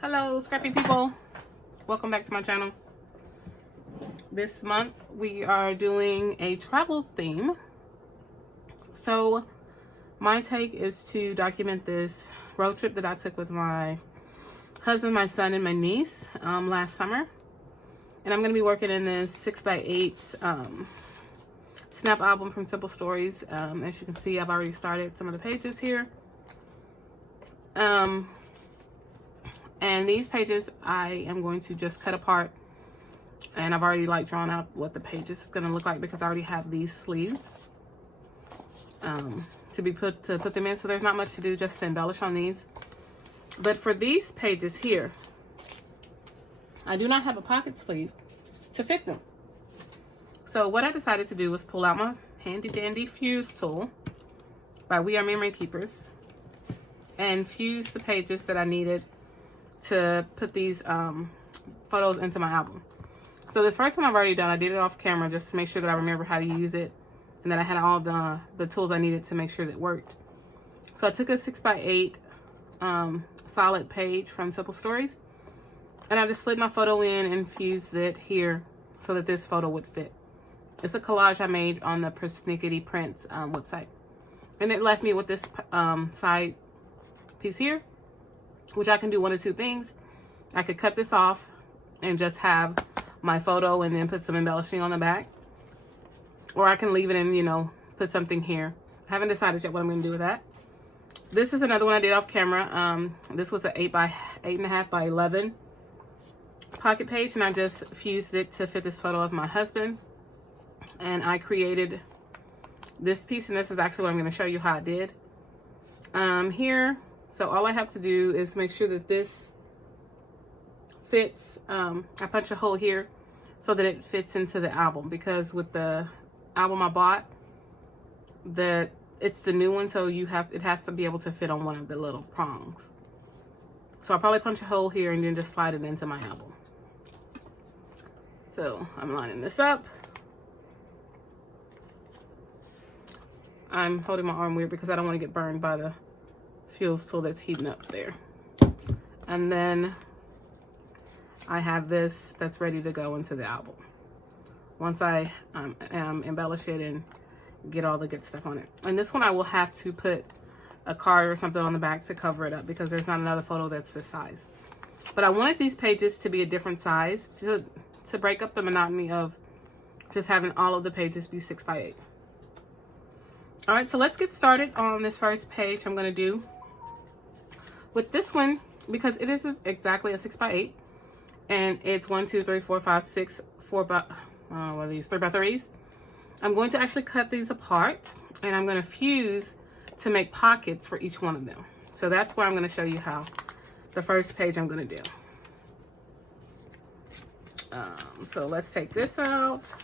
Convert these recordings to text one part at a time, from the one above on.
Hello, scrappy people. Welcome back to my channel. This month we are doing a travel theme. So my take is to document this road trip that I took with my husband, my son, and my niece last summer. And I'm going to be working in this 6x8 snap album from Simple Stories. As you can see, I've already started some of the pages here. And these pages I am going to just cut apart, and I've already drawn out what the pages is going to look like because I already have these sleeves to put them in. So there's not much to do, just to embellish on these. But for these pages here, I do not have a pocket sleeve to fit them. So what I decided to do was pull out my handy dandy fuse tool by We Are Memory Keepers and fuse the pages that I needed to put these photos into my album. So this first one I've already done. I did it off camera just to make sure that I remember how to use it and that I had all the tools I needed to make sure that it worked. So I took a 6x8 solid page from Simple Stories, and I just slid my photo in and fused it here so that this photo would fit. It's a collage I made on the Persnickety Prints website, and it left me with this side piece here, which I can do one of two things. I could cut this off and just have my photo and then put some embellishing on the back, or I can leave it and, you know, put something here. I haven't decided yet what I'm going to do with that. This is another one I did off camera. This was an 8.5 by 11 pocket page, and I just fused it to fit this photo of my husband. And I created this piece, and this is actually what I'm going to show you how I did here. So all I have to do is make sure that this fits. I punch a hole here so that it fits into the album, because with the album I bought, it's the new one, so it has to be able to fit on one of the little prongs. So I'll probably punch a hole here and then just slide it into my album. So I'm lining this up. I'm holding my arm weird because I don't want to get burned by the fuse tool that's heating up there. And then I have this that's ready to go into the album once I embellish it and get all the good stuff on it. And this one I will have to put a card or something on the back to cover it up because there's not another photo that's this size. But I wanted these pages to be a different size to break up the monotony of just having all of the pages be 6x8. All right, so let's get started on this first page. I'm going to do with this one, because it is exactly a 6x8, and it's 1, 2, 3, 4, 5, 6, 4 by what are these, 3x3s. I'm going to actually cut these apart, and I'm going to fuse to make pockets for each one of them. So that's where I'm going to show you how the first page I'm going to do. So let's take this out.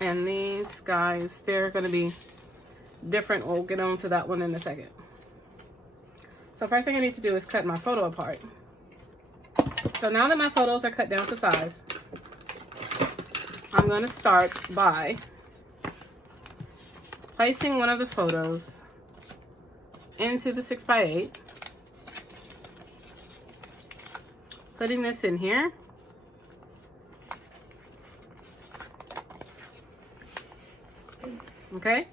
And these guys, they're going to be different. We'll get on to that one in a second. So first thing I need to do is cut my photo apart. So now that my photos are cut down to size, I'm going to start by placing one of the photos into the 6x8, putting this in here, okay?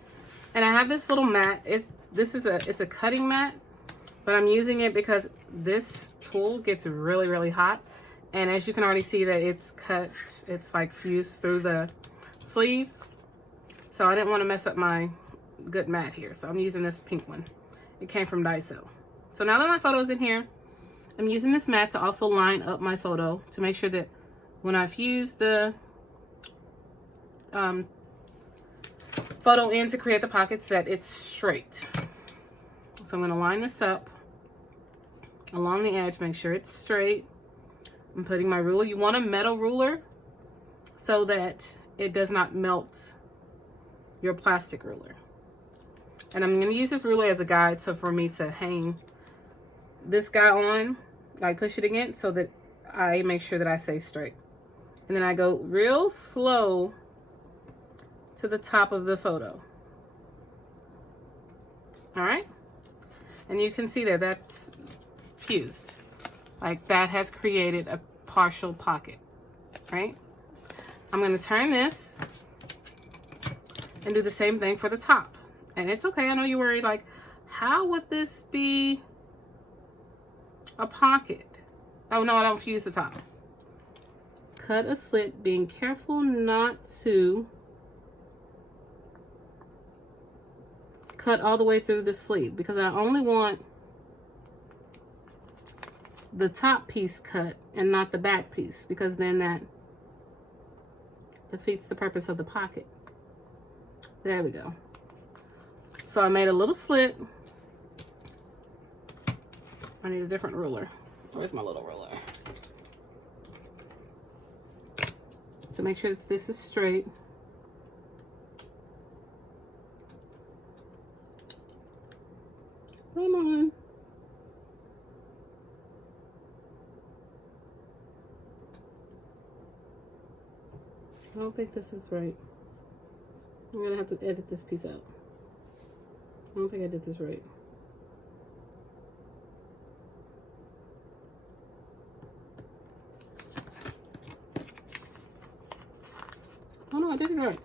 And I have this little mat. It's a cutting mat, but I'm using it because this tool gets really, really hot. And as you can already see that it's cut, it's like fused through the sleeve. So I didn't want to mess up my good mat here. So I'm using this pink one. It came from Daiso. So now that my photo's in here, I'm using this mat to also line up my photo to make sure that when I fuse the photo in to create the pockets, that it's straight. So I'm going to line this up along the edge, make sure it's straight. I'm putting my ruler. You want a metal ruler so that it does not melt your plastic ruler. And I'm going to use this ruler as a guide for me to hang this guy on, like push it against, so that I make sure that I stay straight. And then I go real slow to the top of the photo. All right. And you can see that that's fused. Like that has created a partial pocket, right? I'm gonna turn this and do the same thing for the top. And it's okay, I know you're worried, like, how would this be a pocket? Oh no, I don't fuse the top. Cut a slit, being careful not to cut all the way through the sleeve, because I only want the top piece cut and not the back piece, because then that defeats the purpose of the pocket. There we go. So I made a little slit. I need a different ruler. Where's my little ruler? So make sure that this is straight. Come on. I don't think this is right. I'm gonna have to edit this piece out. I don't think I did this right. Oh no, I did it right.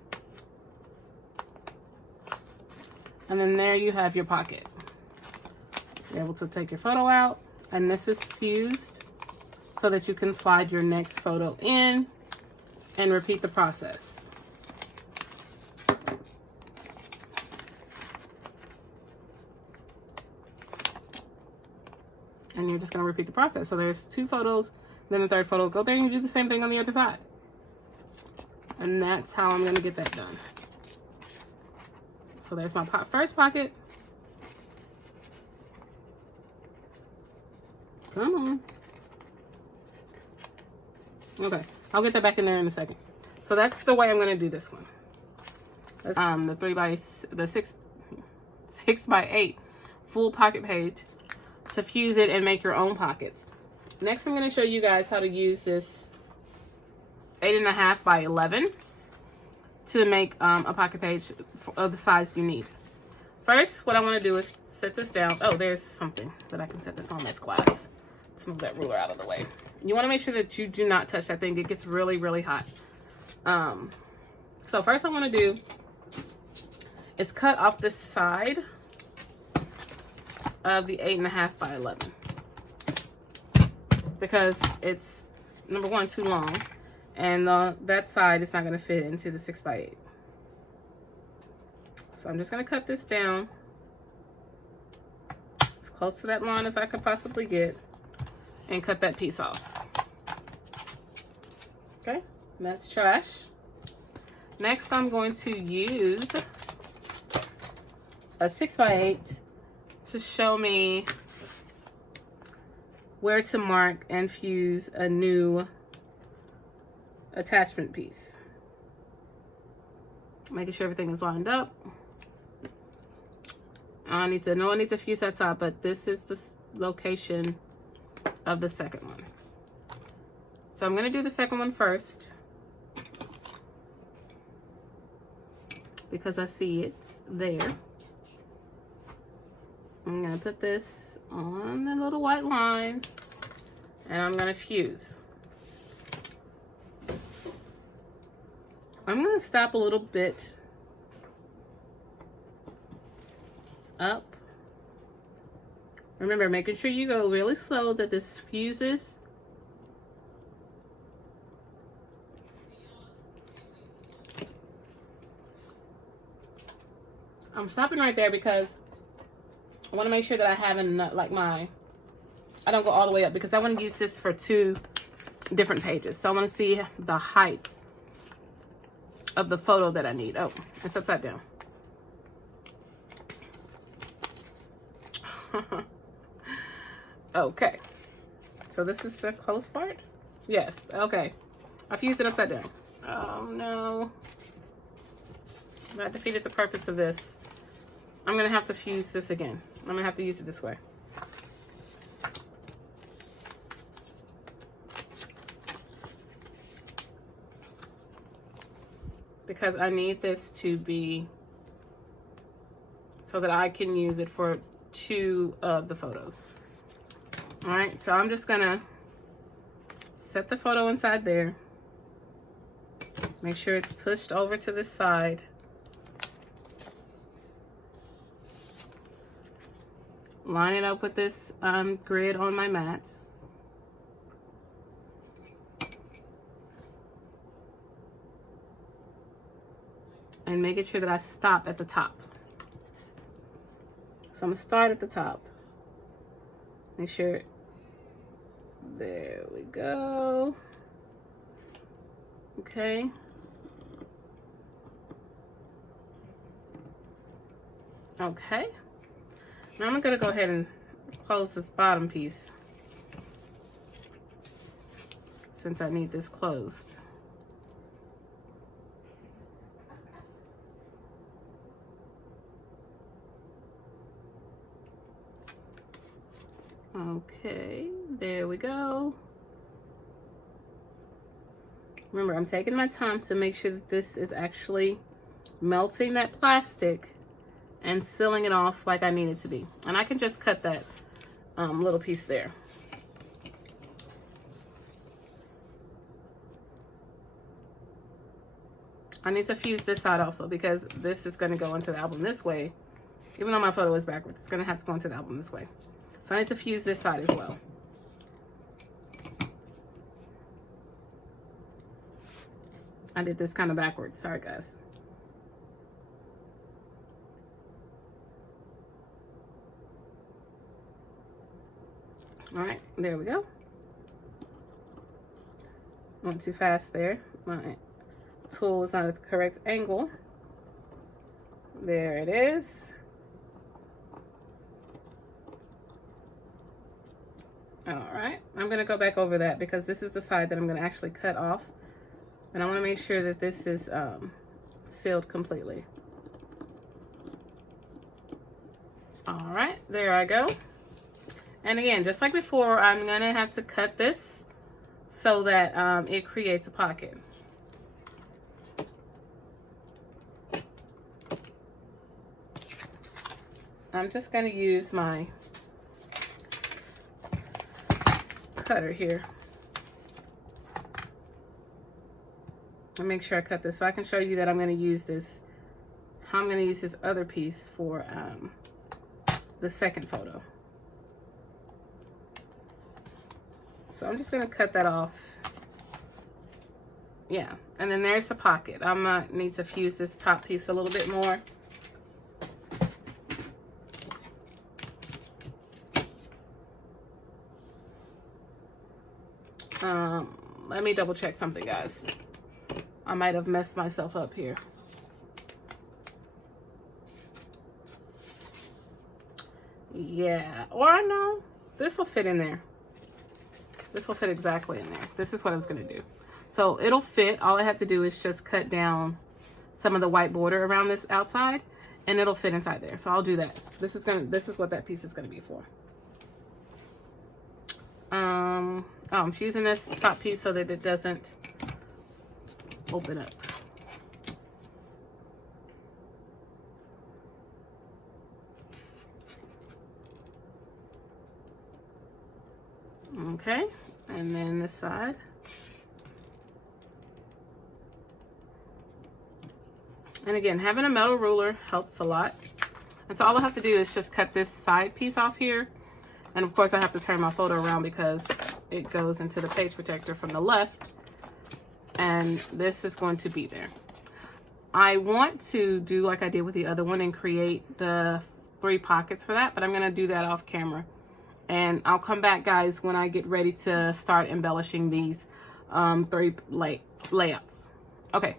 And then there you have your pocket. You're able to take your photo out, and this is fused so that you can slide your next photo in and repeat the process. And you're just gonna repeat the process. So there's 2 photos, then the 3rd photo. Go there and you do the same thing on the other side. And that's how I'm gonna get that done. So there's my first pocket. Come on. Okay, I'll get that back in there in a second. So that's the way I'm gonna do this one. That's the 6 by 8 full pocket page to fuse it and make your own pockets. Next, I'm gonna show you guys how to use this 8.5 by 11 to make a pocket page of the size you need. First, what I want to do is set this down. Oh, there's something that I can set this on. That's glass. Let's move that ruler out of the way. You want to make sure that you do not touch that thing. It gets really, really hot. So first, I want to do is cut off this side of the 8.5 by 11 because it's, number one, too long, and that side is not going to fit into the 6 by 8. So I'm just going to cut this down as close to that line as I could possibly get and cut that piece off. Okay, and that's trash. Next, I'm going to use a 6 by 8 to show me where to mark and fuse a new attachment piece. Making sure everything is lined up. No one needs to fuse that side, but this is the location of the second one. So I'm going to do the second one first because I see it's there. I'm going to put this on the little white line and I'm going to fuse. I'm going to stop a little bit up. Remember, making sure you go really slow that this fuses. I'm stopping right there because I want to make sure that I have enough, like I don't go all the way up because I want to use this for 2 different pages. So I want to see the heights of the photo that I need. Oh, it's upside down. Okay, so this is the close part. Yes, okay, I fused it upside down. Oh no, that defeated the purpose of this. I'm gonna have to fuse this again. I'm gonna have to use it this way. Because I need this to be so that I can use it for 2 of the photos. All right, so I'm just gonna set the photo inside there. Make sure it's pushed over to this side. Line it up with this grid on my mat. And making sure that I stop at the top. So I'm gonna start at the top. Make sure, there we go. Okay. Okay. Now I'm gonna go ahead and close this bottom piece since I need this closed. Okay, there we go. Remember, I'm taking my time to make sure that this is actually melting that plastic and sealing it off like I need it to be. And I can just cut that little piece there. I need to fuse this side also because this is gonna go into the album this way. Even though my photo is backwards, it's gonna have to go into the album this way. So I need to fuse this side as well. I did this kind of backwards, sorry guys. All right, there we go. Went too fast there. My tool is not at the correct angle. There it is. All right, I'm gonna go back over that because this is the side that I'm gonna actually cut off. And I wanna make sure that this is sealed completely. All right, there I go. And again, just like before, I'm gonna have to cut this so that it creates a pocket. I'm just gonna use my cutter here and make sure I cut this so I can show you that I'm gonna use this, how I'm gonna use this other piece for the second photo. So I'm just gonna cut that off. Yeah, and then there's the pocket. I'm gonna need to fuse this top piece a little bit more. Let me double check something, guys. I might have messed myself up here. Yeah, or no, this will fit in there. This will fit exactly in there. This is what I was gonna do. So it'll fit. All I have to do is just cut down some of the white border around this outside and it'll fit inside there. So I'll do that. This is what that piece is gonna be for. I'm fusing this top piece so that it doesn't open up. Okay, and then this side. And again, having a metal ruler helps a lot. And so all I have to do is just cut this side piece off here. And of course I have to turn my photo around because it goes into the page protector from the left. And this is going to be there. I want to do like I did with the other one and create the 3 pockets for that, but I'm gonna do that off camera. And I'll come back, guys, when I get ready to start embellishing these 3 layouts. Okay.